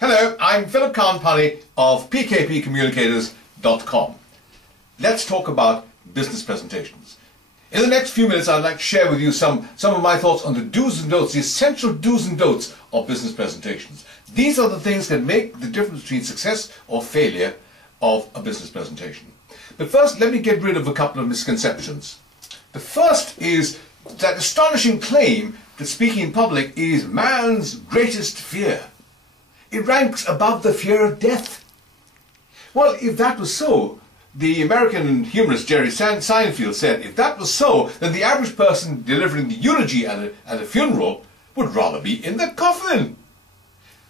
Hello, I'm Phillip Khan-Panni of pkpcommunicators.com. Let's talk about business presentations. In the next few minutes, I'd like to share with you some of my thoughts on the do's and don'ts, the essential do's and don'ts of business presentations. These are the things that make the difference between success or failure of a business presentation. But first, let me get rid of a couple of misconceptions. The first is that astonishing claim that speaking in public is man's greatest fear. It ranks above the fear of death. Well, if that was so, the American humorist Jerry Seinfeld said, if that was so, then the average person delivering the eulogy at a funeral would rather be in the coffin.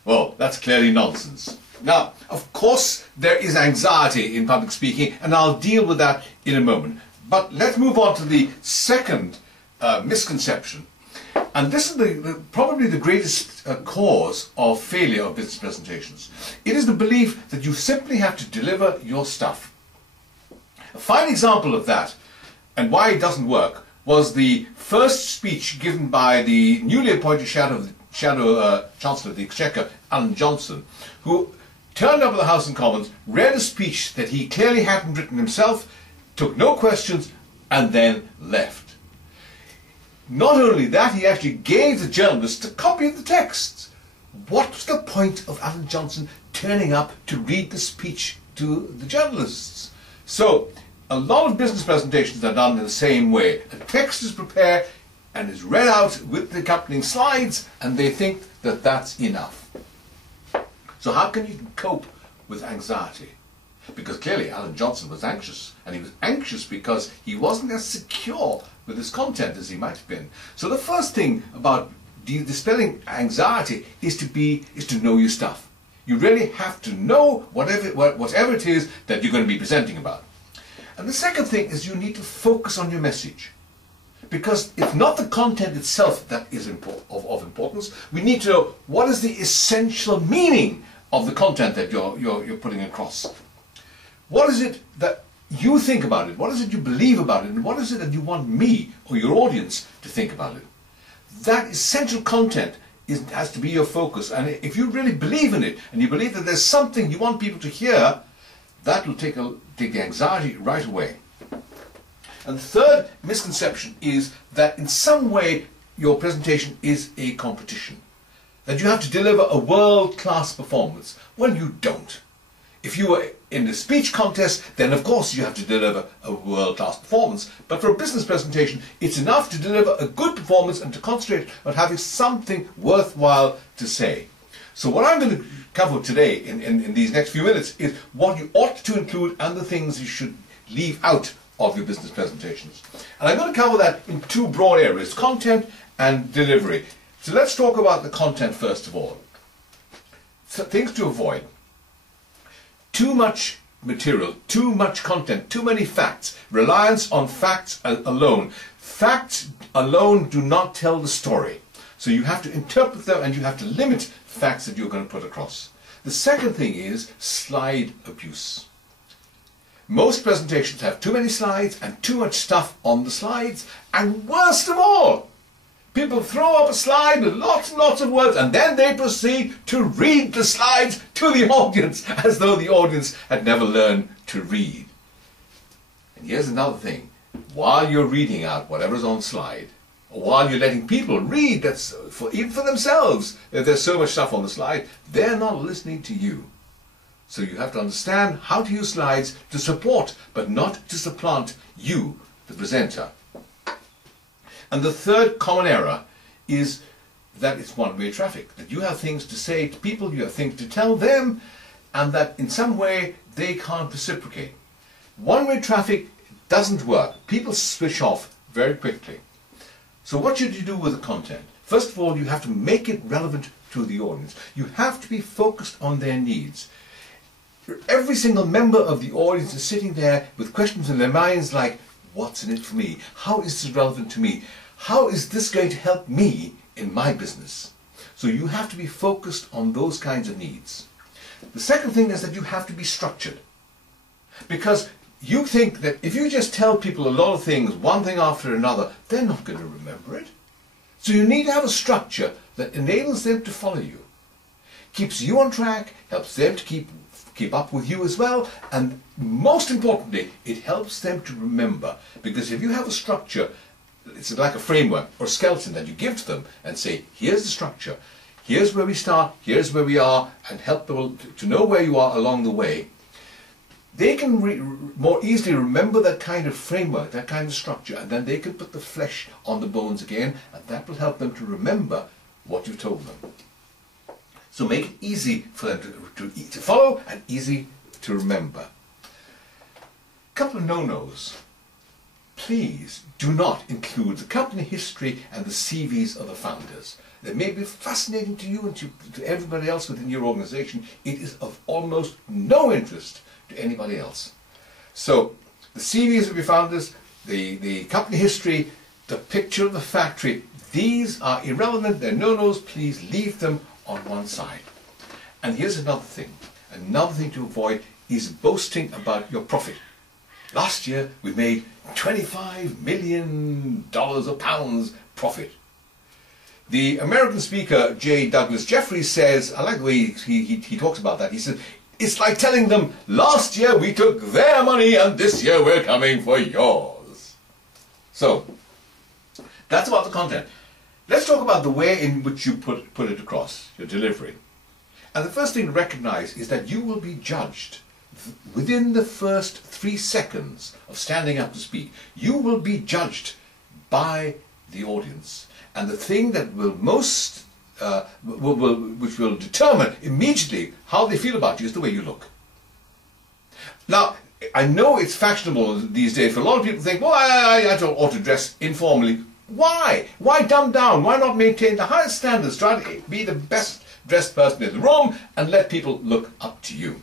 Well, that's clearly nonsense. Now, of course, there is anxiety in public speaking, and I'll deal with that in a moment. But let's move on to the second misconception. And this is probably the greatest cause of failure of business presentations. It is the belief that you simply have to deliver your stuff. A fine example of that, and why it doesn't work, was the first speech given by the newly appointed Shadow Chancellor of the Exchequer, Alan Johnson, who turned up at the House of Commons, read a speech that he clearly hadn't written himself, took no questions, and then left. Not only that, he actually gave the journalists a copy of the text. What was the point of Alan Johnson turning up to read the speech to the journalists? So, a lot of business presentations are done in the same way. A text is prepared and is read out with the accompanying slides, and they think that that's enough. So how can you cope with anxiety? Because clearly Alan Johnson was anxious, and he was anxious because he wasn't as secure with his content as he might have been. So the first thing about dispelling anxiety is to know your stuff. You really have to know whatever it is that you're going to be presenting about. And the second thing is you need to focus on your message. Because it's not the content itself that is of importance. We need to know what is the essential meaning of the content that you're putting across. What is it that you think about it? What is it you believe about it? And what is it that you want me or your audience to think about it? That essential content has to be your focus. And if you really believe in it, and you believe that there's something you want people to hear, that will take the anxiety right away. And the third misconception is that in some way your presentation is a competition. That you have to deliver a world-class performance. Well, you don't. If you were in a speech contest, then of course you have to deliver a world-class performance. But for a business presentation, it's enough to deliver a good performance and to concentrate on having something worthwhile to say. So what I'm going to cover today in these next few minutes is what you ought to include and the things you should leave out of your business presentations. And I'm going to cover that in two broad areas, content and delivery. So let's talk about the content first of all. So things to avoid. Too much material, too much content, too many facts, reliance on facts alone. Facts alone do not tell the story. So you have to interpret them and you have to limit facts that you're going to put across. The second thing is slide abuse. Most presentations have too many slides and too much stuff on the slides, and worst of all, people throw up a slide with lots and lots of words and then they proceed to read the slides to the audience as though the audience had never learned to read. And here's another thing. While you're reading out whatever's on slide, or while you're letting people read, even for themselves, if there's so much stuff on the slide, they're not listening to you. So you have to understand how to use slides to support, but not to supplant you, the presenter. And the third common error is that it's one-way traffic, that you have things to say to people, you have things to tell them, and that in some way they can't reciprocate. One-way traffic doesn't work. People switch off very quickly. So what should you do with the content? First of all, you have to make it relevant to the audience. You have to be focused on their needs. Every single member of the audience is sitting there with questions in their minds like, what's in it for me? How is this relevant to me? How is this going to help me in my business? So you have to be focused on those kinds of needs. The second thing is that you have to be structured. Because you think that if you just tell people a lot of things, one thing after another, they're not going to remember it. So you need to have a structure that enables them to follow you. keeps you on track, helps them to keep up with you as well, and most importantly, it helps them to remember. Because if you have a structure, it's like a framework or a skeleton that you give to them and say, here's the structure, here's where we start, here's where we are, and help them to know where you are along the way, they can more easily remember that kind of framework, that kind of structure, and then they can put the flesh on the bones again, and that will help them to remember what you've told them. So make it easy for them to follow and easy to remember. A couple of no-nos. Please do not include the company history and the CVs of the founders. They may be fascinating to you and to everybody else within your organization. It is of almost no interest to anybody else. So the CVs of your founders, the company history, the picture of the factory, these are irrelevant, they're no-nos. Please leave them on one side. And here's another thing to avoid is boasting about your profit. Last year we made $25 million or pounds profit. The American speaker J. Douglas Jeffries says, I like the way he talks about that, he says, it's like telling them, last year we took their money and this year we're coming for yours. So, that's about the content. Let's talk about the way in which you put it across, your delivery. And the first thing to recognize is that you will be judged within the first 3 seconds of standing up to speak. You will be judged by the audience. And the thing that will most, which will determine immediately how they feel about you is the way you look. Now, I know it's fashionable these days for a lot of people to think, well, I ought to dress informally. Why? Why dumb down? Why not maintain the highest standards? Try to be the best dressed person in the room and let people look up to you.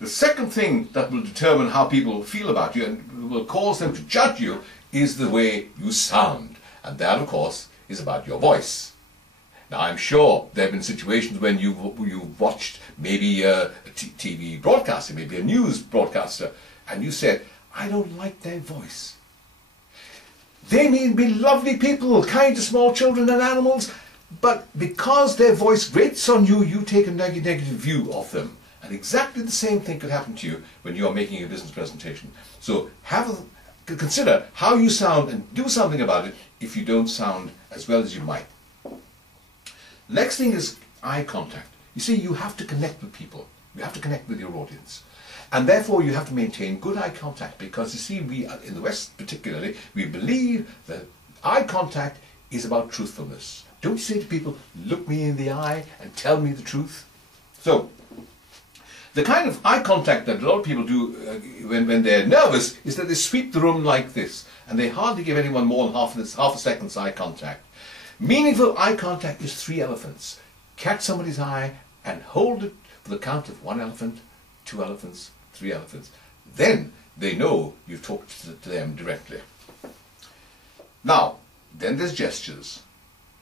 The second thing that will determine how people feel about you and will cause them to judge you is the way you sound. And that, of course, is about your voice. Now, I'm sure there have been situations when you've watched maybe a TV broadcaster, maybe a news broadcaster, and you said, I don't like their voice. They may be lovely people, kind to small children and animals, but because their voice grates on you, you take a negative view of them. And exactly the same thing could happen to you when you are making a business presentation. So consider how you sound and do something about it if you don't sound as well as you might. Next thing is eye contact. You see, you have to connect with people. You have to connect with your audience. And therefore you have to maintain good eye contact because, you see, we in the West particularly, we believe that eye contact is about truthfulness. Don't you say to people, look me in the eye and tell me the truth? So, the kind of eye contact that a lot of people do when they're nervous is that they sweep the room like this and they hardly give anyone more than half a second's eye contact. Meaningful eye contact is 3 elephants. Catch somebody's eye and hold it for the count of 1 elephant, 2 elephants, 3 elephants. Then they know you've talked to them directly. Now, then there's gestures.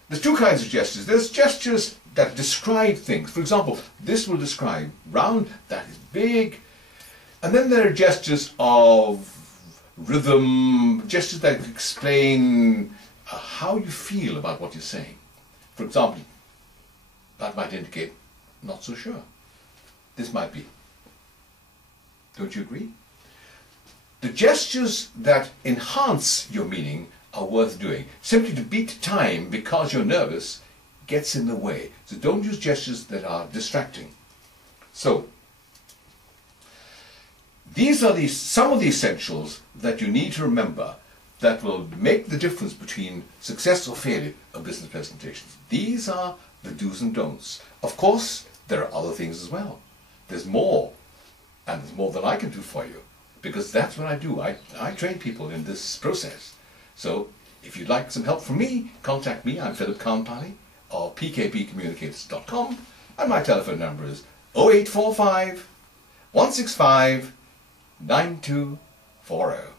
There's 2 kinds of gestures. There's gestures that describe things. For example, this will describe round, that is big. And then there are gestures of rhythm, gestures that explain how you feel about what you're saying. For example, that might indicate, not so sure. This might be. Don't you agree? The gestures that enhance your meaning are worth doing. Simply to beat time because you're nervous gets in the way. So don't use gestures that are distracting. So, these are some of the essentials that you need to remember that will make the difference between success or failure of business presentations. These are the do's and don'ts. Of course, there are other things as well. There's more, and there's more than I can do for you, because that's what I do. I train people in this process. So, if you'd like some help from me, contact me. I'm Phillip Khan-Panni of pkpcommunicators.com, and my telephone number is 0845 165 9240.